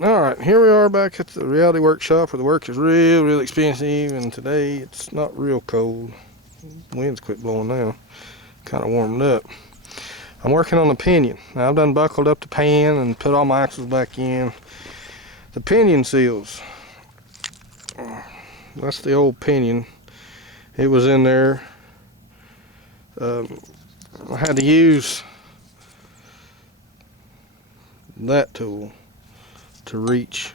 Alright, here we are back at the reality workshop where the work is real expensive, and today it's not real cold. Wind's quit blowing now. Kind of warmed up. I'm working on the pinion. Now I've done buckled up the pan and put all my axles back in. The pinion seals. That's the old pinion. It was in there. I had to use that tool to reach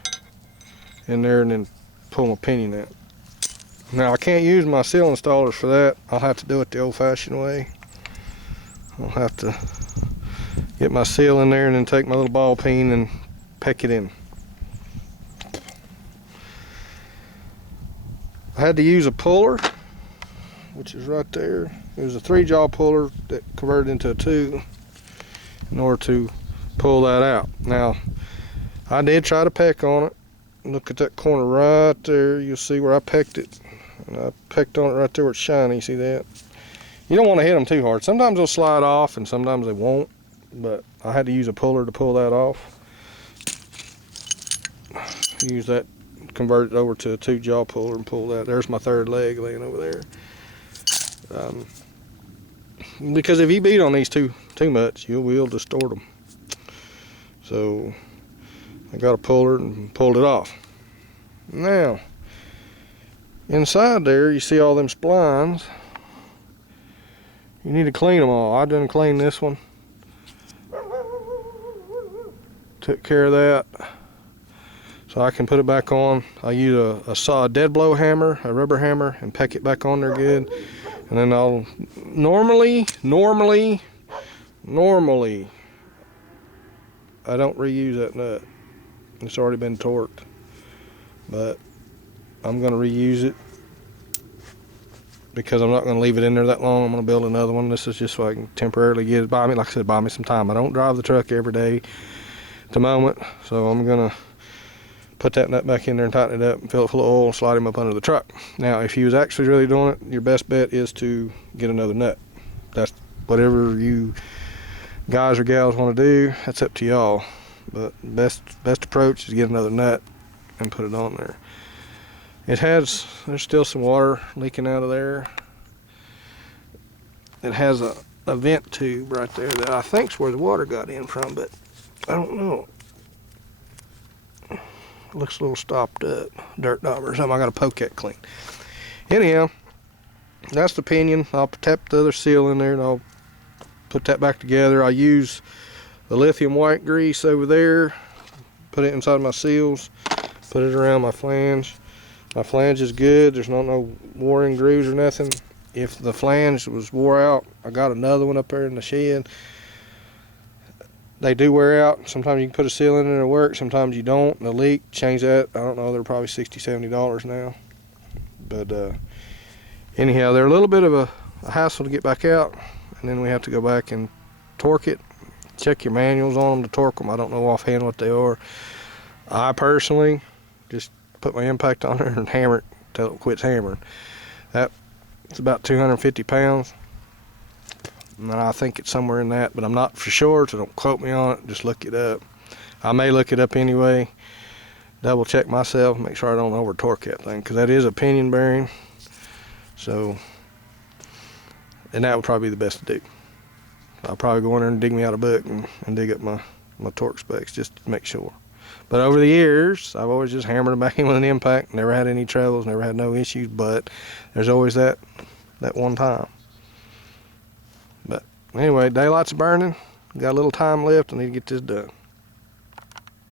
in there and then pull my pinion out. Now I can't use my seal installers for that. I'll have to do it the old-fashioned way. I'll have to get my seal in there and then take my little ball peen and peck it in. I had to use a puller, which is right there. It was a 3-jaw puller that converted into a 2 in order to pull that out. Now I did try to peck on it. Look at that corner right there. You'll see where I pecked it. And I pecked on it right there where it's shiny. See that? You don't want to hit them too hard. Sometimes they'll slide off and sometimes they won't. But I had to use a puller to pull that off. Use that, convert it over to a 2-jaw puller and pull that. There's my third leg laying over there. Because if you beat on these too much, you will distort them. So I got a puller and pulled it off. Now, inside there, you see all them splines. You need to clean them all. I done cleaned this one. Took care of that. So I can put it back on. I use a dead blow hammer, a rubber hammer, and peck it back on there good. And then I'll normally, I don't reuse that nut. It's already been torqued, but I'm going to reuse it because I'm not going to leave it in there that long. I'm going to build another one. This is just so I can temporarily get it by me. Like I said, buy me some time. I don't drive the truck every day at the moment, so I'm going to put that nut back in there and tighten it up and fill it full of oil and slide him up under the truck. Now, if you was actually really doing it, your best bet is to get another nut. That's whatever you guys or gals want to do. That's up to y'all. But best approach is get another nut and put it on there. There's still some water leaking out of there. It has a vent tube right there that I think's where the water got in from, but I don't know. It looks a little stopped up, dirt dauber or something. I gotta poke that clean. Anyhow, that's the pinion. I'll tap the other seal in there and I'll put that back together. I use the lithium white grease over there, put it inside my seals, put it around my flange. My flange is good. There's no warring grooves or nothing. If the flange was wore out, I got another one up there in the shed. They do wear out. Sometimes you can put a seal in it and it'll work. Sometimes you don't. The leak, change that. I don't know. They're probably $60, $70 now. But anyhow, they're a little bit of a hassle to get back out. And then we have to go back and torque it. Check your manuals on them to torque them. I don't know offhand what they are. I personally just put my impact on there and hammer it until it quits hammering. It's about 250 pounds. And I think it's somewhere in that, but I'm not for sure, so don't quote me on it. Just look it up. I may look it up anyway. Double check myself, make sure I don't over torque that thing, because that is a pinion bearing. So, and that would probably be the best to do. I'll probably go in there and dig me out a book and dig up my torque specs just to make sure. But over the years, I've always just hammered them back in with an impact. Never had any troubles, never had no issues, but there's always that one time. But anyway, daylight's burning. Got a little time left. I need to get this done.